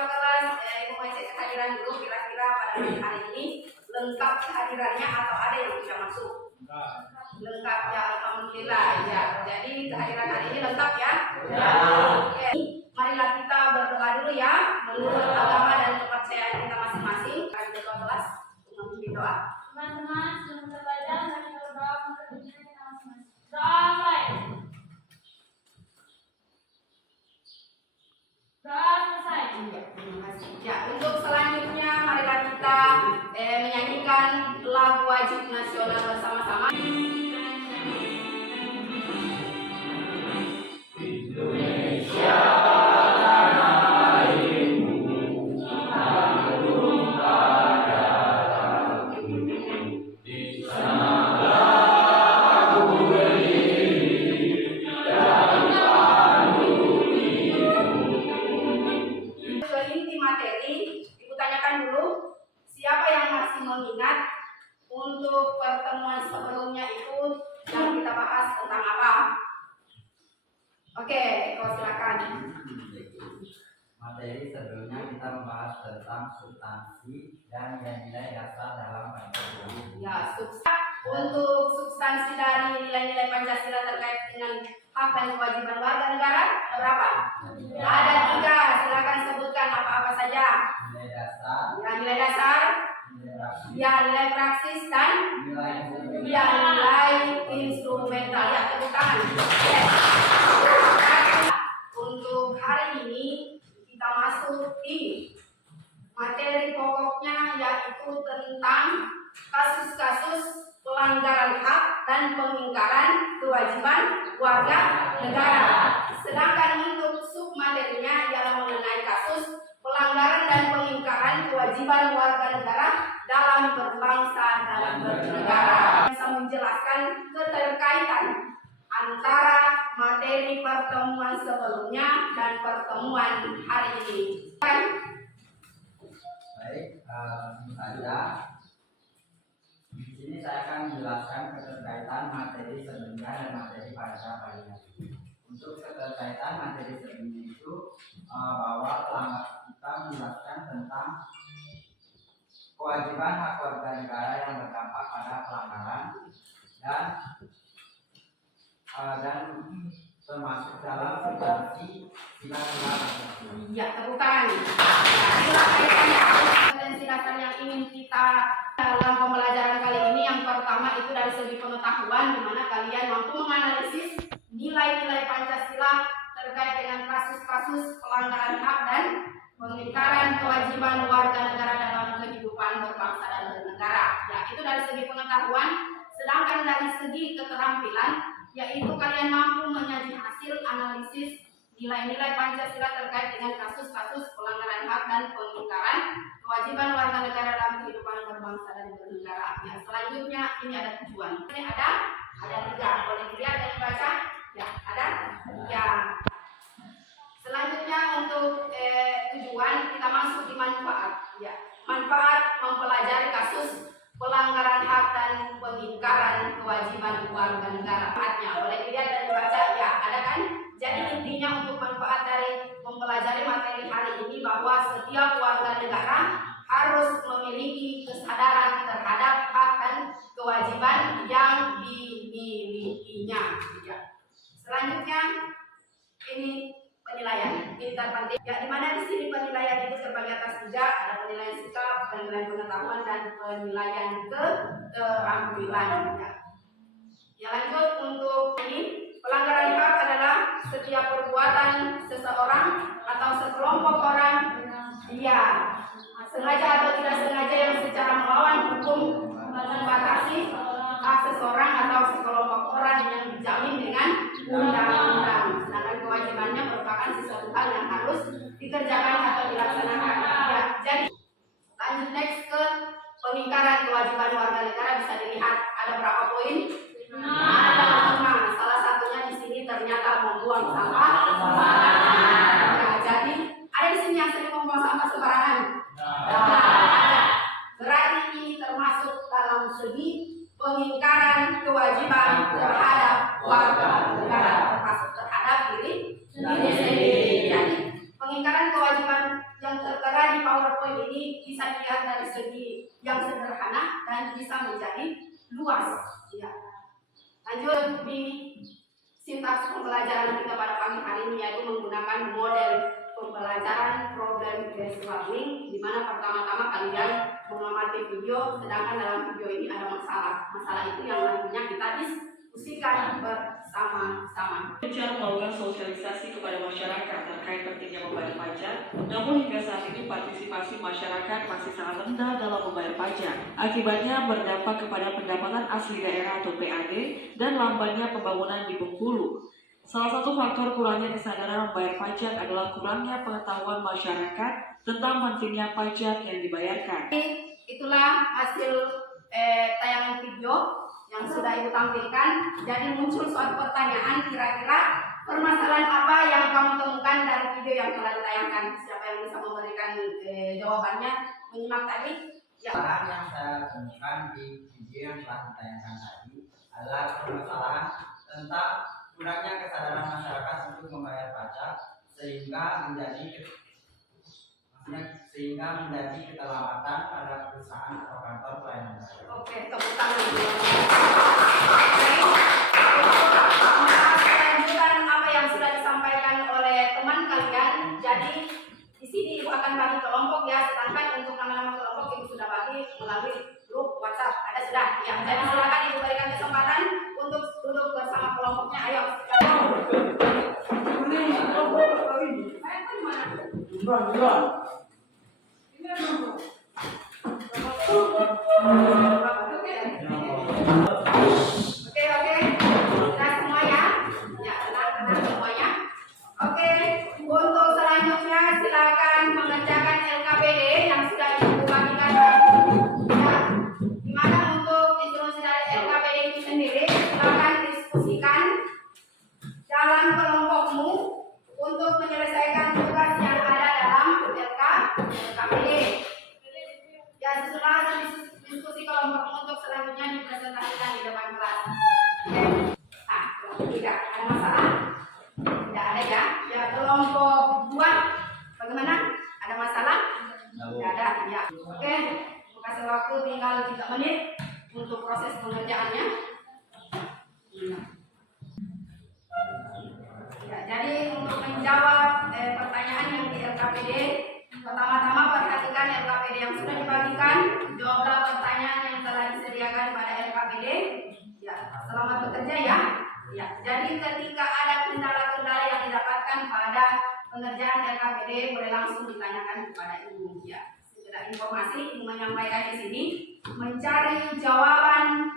ketua kelas, Ibu mau cek kehadiran dulu kira-kira pada hari ini lengkap kehadirannya atau ada yang bisa masuk? Lengkap ya, alhamdulillah ya. Jadi kehadiran hari ini lengkap ya. Oke. Marilah kita berdoa dulu ya menurut agama dan kepercayaan kita masing-masing. Kami ketua kelas untuk memimpin doa. Teman-teman sebelum kita belajar, mari kita berdoa untuk kepentingan kita masing-masing. Doa mulai. Doa selesai. Ya, terima kasih. Ya, untuk selanjutnya marilah kita menyanyikan lagu wajib nasional bersama-sama. Indonesia. Mengingat untuk pertemuan sebelumnya itu yang kita bahas tentang apa? Oke, kau silakan. Materi sebelumnya kita membahas tentang substansi dan nilai-nilai dasar dalam Pancasila. Ya, untuk substansi dari nilai-nilai Pancasila terkait dengan hak dan kewajiban warga negara ada berapa? Ada 3. Silakan sebutkan apa-apa saja. Nilai dasar. Ya, nilai dasar. Ya, nilai praksis dan nilai instrumental. Ya, tepuk tangan. Yes. Untuk hari ini kita masuk di materi pokoknya, yaitu tentang kasus-kasus pelanggaran hak dan pengingkaran kewajiban warga negara. Sedangkan untuk submaterinya ialah mengenai kasus pelanggaran dan pengingkaran kewajiban warga negara dalam berbangsa dan bernegara. Bisa menjelaskan keterkaitan antara materi pertemuan sebelumnya dan pertemuan hari ini. Baik, langsung saja. Di sini saya akan menjelaskan keterkaitan materi sebelumnya dan materi pada hari ini. Untuk keterkaitan materi sebelumnya itu bahwa kita menjelaskan tentang kewajiban hak warga negara yang berdampak pada pelanggaran dan termasuk dalam substansi sila-sila. Ya, tepuk tangan. Itulah kaitannya kompetensi dasar yang ingin kita dalam pembelajaran kali ini. Yang pertama itu dari segi pengetahuan, di mana kalian mampu menganalisis nilai-nilai Pancasila terkait dengan kasus-kasus pelanggaran hak dan pengingkaran kewajiban warga negara dalam kehidupan berbangsa dan bernegara. Ya, itu dari segi pengetahuan. Sedangkan dari segi keterampilan, yaitu kalian mampu menyaji hasil analisis nilai-nilai Pancasila terkait dengan kasus-kasus pelanggaran hak dan pengingkaran kewajiban warga negara dalam kehidupan berbangsa dan bernegara. Ya, selanjutnya ini ada tujuan. Ini ada 3. Boleh dilihat dan dibaca? Ya, ada. Ya. Selanjutnya untuk tujuan kita masuk di manfaat. Ya, manfaat mempelajari kasus pelanggaran hak dan pengingkaran kewajiban warga negara. Manfaatnya boleh dilihat dan dibaca. Ya, ada kan? Jadi intinya untuk manfaat dari mempelajari materi hari ini bahwa setiap warga negara harus memiliki kesadaran terhadap hak dan kewajiban yang dimilikinya. Ya. Selanjutnya ini penilaian. Ini terpenting. Ya, di mana di sini penilaian itu terbagi atas 3, ada penilaian sikap, penilaian pengetahuan dan penilaian keterampilan. Ya, lanjut untuk ini pelanggaran hak adalah setiap perbuatan seseorang atau sekelompok orang, sengaja atau tidak sengaja yang secara melawan hukum membatasi hak seseorang atau sekelompok orang yang dijamin dengan undang-undang. Sedangkan kewajibannya merupakan sesuatu hal yang harus dikerjakan atau dilaksanakan. Ya, jadi lanjut next ke pengingkaran kewajiban warga negara. Bisa dilihat ada berapa poin? Ada 5. Salah satunya di sini ternyata membuang sampah sembarangan. Ya, jadi ada di sini yang sering membuang sampah sembarangan. Berarti ini termasuk dalam segi pengingkaran kewajiban terhadap warga negara, termasuk terhadap diri sendiri. Jadi pengingkaran kewajiban yang ini bisa dilihat dari segi yang sederhana dan bisa menjadi luas. Ya. Lanjut di sintaks pembelajaran kita pada pagi hari ini yaitu menggunakan model pembelajaran problem based learning, di mana pertama-tama kalian mengamati video, sedangkan dalam video ini ada masalah itu yang nantinya kita diskusikan bersama-sama. Gencar melakukan sosialisasi kepada masyarakat terkait pentingnya membayar pajak, namun hingga saat ini partisipasi masyarakat masih sangat rendah dalam membayar pajak. Akibatnya berdampak kepada pendapatan asli daerah atau PAD dan lambannya pembangunan di Bengkulu. Salah satu faktor kurangnya kesadaran membayar pajak adalah kurangnya pengetahuan masyarakat tentang pentingnya pajak yang dibayarkan. Itulah hasil tayangan video yang sudah Ibu tampilkan. Jadi muncul suatu pertanyaan, kira-kira permasalahan apa yang kamu temukan dari video yang telah ditayangkan? Siapa yang bisa memberikan jawabannya? Menyimak tadi. Ya. Permasalahan yang saya temukan di video yang telah ditayangkan tadi adalah permasalahan tentang kurangnya kesadaran masyarakat untuk membayar pajak sehingga menjadi keterlambatan pada perusahaan atau kantor pelayanan pajak. Oke, tepuk tangan. Jadi, lanjutan apa yang sudah disampaikan oleh teman kalian. Jadi di sini Ibu akan bagi kelompok ya, sedangkan untuk nama-nama kelompok Ibu sudah bagi melalui grup WhatsApp. Ada sudah? Ya, jadi silakan Ibu berikan kesempatan untuk duduk bersama kelompoknya. Ayo. Oke, sudah semuanya? Ya, tenang semuanya. Oke, untuk selanjutnya silakan mengerjakan LKPD yang sudah Ibu bagikan. Ya, gimana untuk instruksi dari LKPD itu sendiri? Silakan diskusikan dalam kelompokmu untuk menyelesaikan tugas yang ada dalam LKPD. Ya, setelah diskusi kelompok untuk selanjutnya dipresentasikan di depan kelas. Oke. Nah, kelompok 3 ada masalah? Tidak ada ya. Ya, kelompok 2 bagaimana? Ada masalah? Tidak ada. Ya. Oke. Aku kasih waktu tinggal 3 menit untuk proses pengerjaannya. Ya, jadi untuk menjawab pertanyaan yang di LKPD, pertama-tama perhatikan LKPD yang sudah dibagikan, jawablah pertanyaan yang telah disediakan pada LKPD. Ya, selamat bekerja ya. Ya, jadi ketika ada kendala-kendala yang didapatkan pada pengerjaan LKPD, boleh langsung ditanyakan kepada Ibu. Ya, sekedar informasi Ibu menyampaikan di sini, mencari jawaban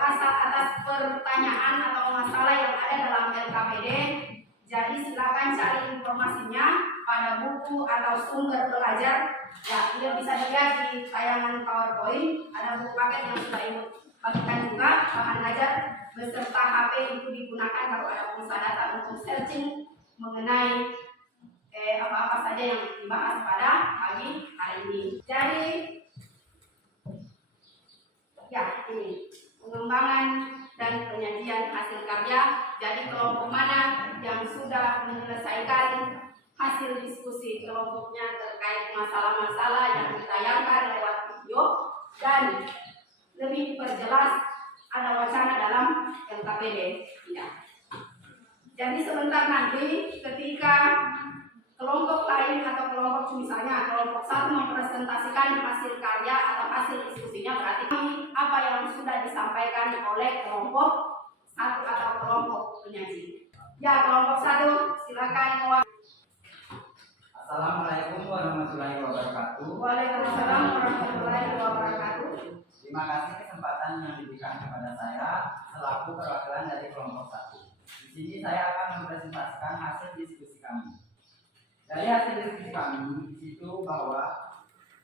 atas pertanyaan atau masalah yang ada dalam LKPD. Jadi silakan cari informasinya pada buku atau sumber belajar. Ya, ini bisa dilihat di tayangan PowerPoint. Ada buku paket yang sudah Ibu bagikan juga, bahan ajar beserta HP itu digunakan kalau ada pusat data untuk searching mengenai apa-apa saja yang dibahas pada pagi hari ini. Jadi ya, ini pengembangan dan penyajian hasil karya. Jadi kelompok mana yang sudah menyelesaikan hasil diskusi kelompoknya terkait masalah-masalah yang ditayangkan lewat video dan lebih diperjelas ada wacana dalam LKPD. Ya. Jadi sebentar nanti ketika kelompok lain atau kelompok misalnya kelompok 1 mempresentasikan hasil karya atau hasil diskusinya, berarti apa yang sudah disampaikan oleh kelompok 1 atau kelompok penyaji. Ya, kelompok 1 silakan. Assalamualaikum warahmatullahi wabarakatuh. Waalaikumsalam warahmatullahi wabarakatuh. Terima kasih kesempatan yang diberikan kepada saya selaku perwakilan dari kelompok 1. Di sini saya akan mempresentasikan hasil diskusi kami. Dari hasil diskusi kami di situ bahwa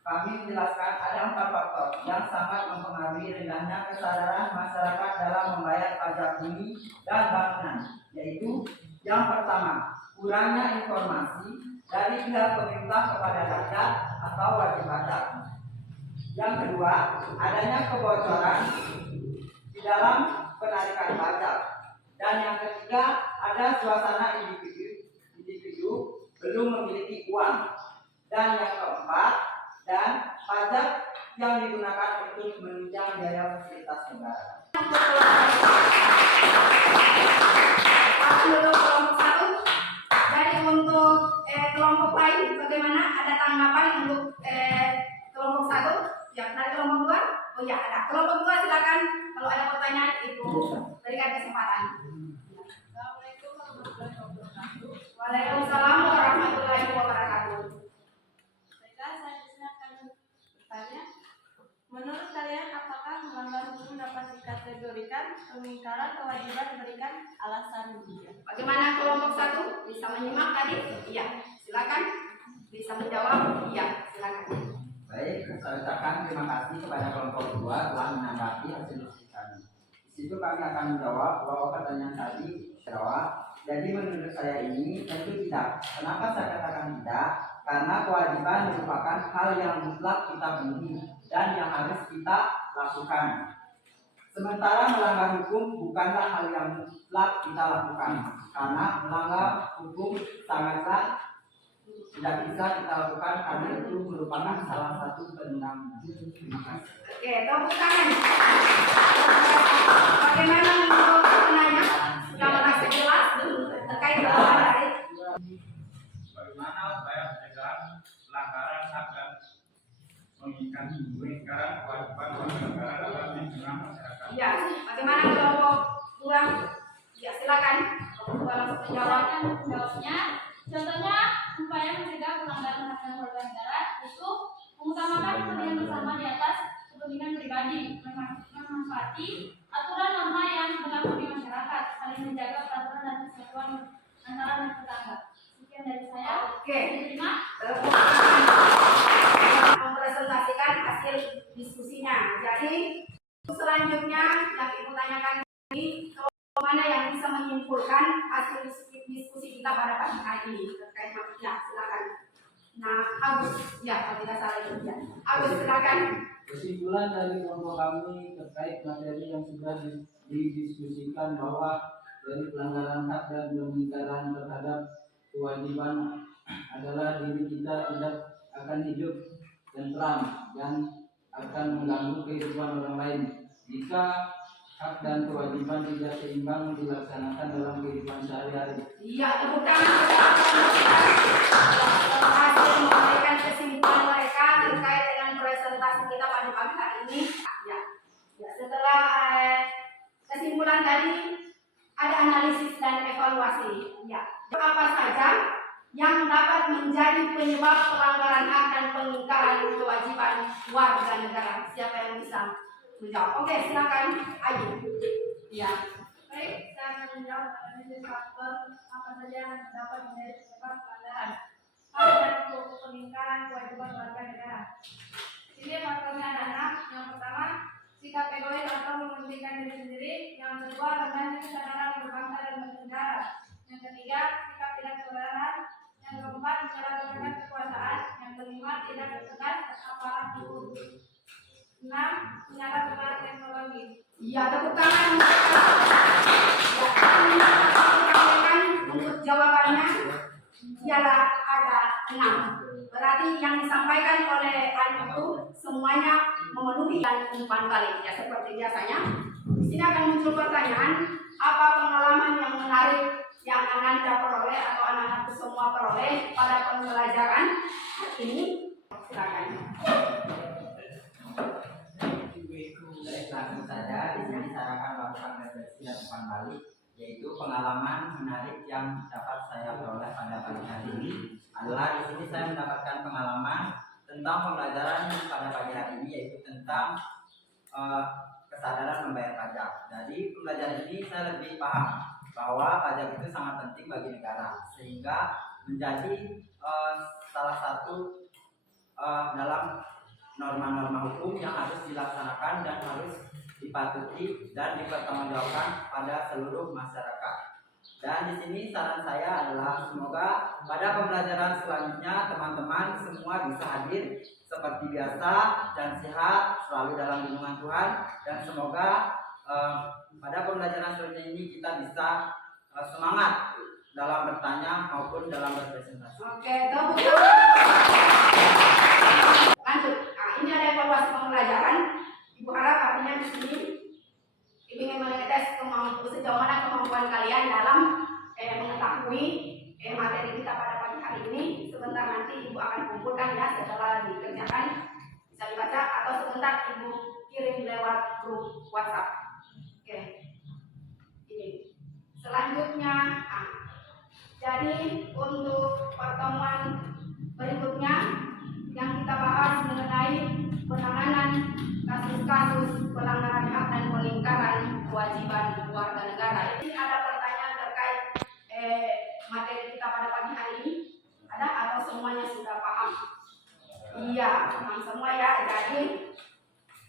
kami menjelaskan ada 4 faktor yang sangat mempengaruhi rendahnya kesadaran masyarakat dalam membayar pajak bumi dan bangunan, yaitu yang pertama, kurangnya informasi dari pihak pemerintah kepada rakyat atau wajib pajak. Yang kedua, adanya kebocoran di dalam penarikan pajak. Dan yang ketiga, ada suasana individu belum memiliki uang. Dan yang keempat, dan pajak yang digunakan untuk menunjang biaya fasilitas negara. Untuk kelompok satu, jadi untuk kelompok lain bagaimana? Ada tanggapan untuk kelompok satu? Ya, dari kelompok dua? Oh ya, ada. Kelompok dua silakan. Kalau ada pertanyaan itu berikan kesempatan. Assalamualaikum warahmatullahi wabarakatuh. Waalaikumsalam warahmatullahi wabarakatuh. Baiklah, saya di sini akan bertanya. Menurut kalian, apakah melanggar hukum dapat dikategorikan pengingkaran kewajiban diberikan alasan? Bagaimana kelompok satu? Bisa menyimak tadi? Iya, silakan. Bisa menjawab? Iya, silakan. Baik, saya ucapkan terima kasih kepada kelompok 2 telah menanggapi hasil diskusi kami. Di situ kami akan menjawab bahwa pertanyaan tadi jawab. Jadi menurut saya ini tentu tidak. Kenapa saya katakan tidak? Karena kewajiban merupakan hal yang mutlak kita penuhi dan yang harus kita lakukan. Sementara melanggar hukum bukanlah hal yang mutlak kita lakukan. Karena melanggar hukum sangatlah tidak bisa kita lakukan karena itu merupakan salah satu perundang-undangan. Terima kasih. Oke, tepuk tangan. Bagaimana menurut penanya? Sudah merasa jelas terkait dengan dari Bagaimana upaya pencegahan pelanggaran hak dan pengingkaran kewajiban warga negara dalam lingkungan masyarakat? ya, bagaimana kelompok dua? Ya, silakan. Kelompok dua langsung Saya menjawab. akan menjawabnya. Contohnya, upaya mencegah pelanggaran hak dan warga negara itu mengutamakan kepentingan bersama di atas kepentingan pribadi, memanfaati aturan norma yang berlaku di masyarakat, saling menjaga peraturan dan kesatuan antara tetangga. Sekian dari saya. Oke, Diterima. tepuk tangan. Mempresentasikan hasil diskusinya. Jadi selanjutnya yang ibu tanyakan ini, kelompok mana yang bisa menyimpulkan hasil diskusi kita pada pagi hari ini terkait ya, silakan. Nah, Agus, ya kalau tidak salah itu ya. Agus, silakan. Kesimpulan dari kelompok kami terkait materi yang sudah didiskusikan bahwa dari pelanggaran hak dan pengingkaran terhadap kewajiban adalah diri kita tidak akan hidup tentram dan akan mengganggu kehidupan orang lain jika hak dan kewajiban tidak seimbang dilaksanakan dalam kehidupan sehari-hari. Iya, tepuk tangan. Berhasil memberikan kesimpulan mereka terkait dengan presentasi kita pada pagi hari ini. Ya, ya setelah kesimpulan tadi ada analisis dan evaluasi. Ya, apa saja yang dapat menjadi penyebab pelanggaran hak dan pengingkaran kewajiban warga negara? Siapa yang bisa menjawab? Oke, silakan Ayu. Ya. Baik, saya akan menjawab analisis faktor apa saja yang dapat menjadi penyebab pelanggaran hak dan pengingkaran kewajiban warga negara. Ini faktornya adalah yang pertama, sikap egois atau mementingkan diri sendiri. Yang kedua, rendahnya kesadaran berbangsa dan bernegara. Yang ketiga, sikap tidak toleran. Yang keempat, menyalahgunakan kekuasaan. Yang kelima, tidak tegas aparat hukum. 6. Menyalahgunakan teknologi. Ya, tepuk tangan. Ya, untuk jawabannya ialah ada 6. Berarti yang disampaikan oleh Ayu itu semuanya memenuhi dan umpan balik. Ya, seperti biasanya. Di sini akan muncul pertanyaan, apa pengalaman yang menarik yang Ananda peroleh atau anak-anak semua peroleh pada pembelajaran ini? Silakan. Langsung saja di sini saya akan melakukan refleksi dan umpan balik, yaitu pengalaman menarik yang dapat saya peroleh pada pagi hari ini adalah di sini saya mendapatkan pengalaman tentang pembelajaran pada pagi hari ini, yaitu tentang kesadaran membayar pajak. Jadi pembelajaran ini saya lebih paham bahwa pajak itu sangat penting bagi negara, sehingga menjadi salah satu dalam norma-norma hukum yang harus dilaksanakan dan harus dipatuhi dan dipertanggungjawabkan pada seluruh masyarakat. Dan di sini saran saya adalah semoga pada pembelajaran selanjutnya teman-teman semua bisa hadir seperti biasa dan sehat selalu dalam lindungan Tuhan, dan semoga pada pembelajaran selanjutnya ini kita bisa semangat dalam bertanya maupun dalam berpresentasi. Oke, tepuk tangan. Lanjut. kalian dalam mengetahui materi kita pada pagi hari ini. Sebentar nanti Ibu akan kumpulkan ya setelah dikerjakan, bisa dibaca atau sebentar Ibu kirim lewat grup WhatsApp. Oke. Ini. Selanjutnya, jadi untuk pertemuan berikutnya yang kita bahas mengenai penanganan kasus-kasus pelanggaran hak dan pelanggaran kewajiban warga negara. Ini ada pertanyaan terkait materi kita pada pagi hari ini? Ada atau semuanya sudah paham? Iya, paham semua ya. Jadi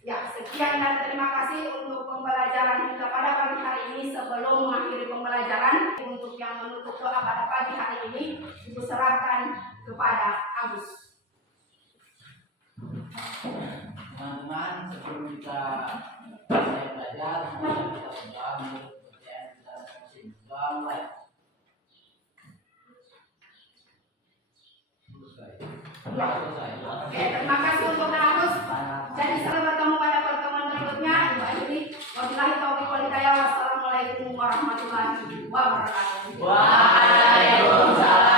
ya, sekian dan terima kasih untuk pembelajaran kita pada pagi hari ini. Sebelum mengakhiri pembelajaran, untuk yang menutup doa pada pagi hari ini, Ibu serahkan kepada Agus. Teman-teman, sebelum kita selesai belajar, semoga kita berdoa menurut kepercayaan kita masing-masing. Doa mulai. Selesai. Oke, terima kasih untuk Agus. Jadi sampai bertemu pada pertemuan berikutnya. Ibu akhiri. Wabillahi taufiq wal hidayah. Wassalamualaikum warahmatullahi wabarakatuh. Waalaikumsalam.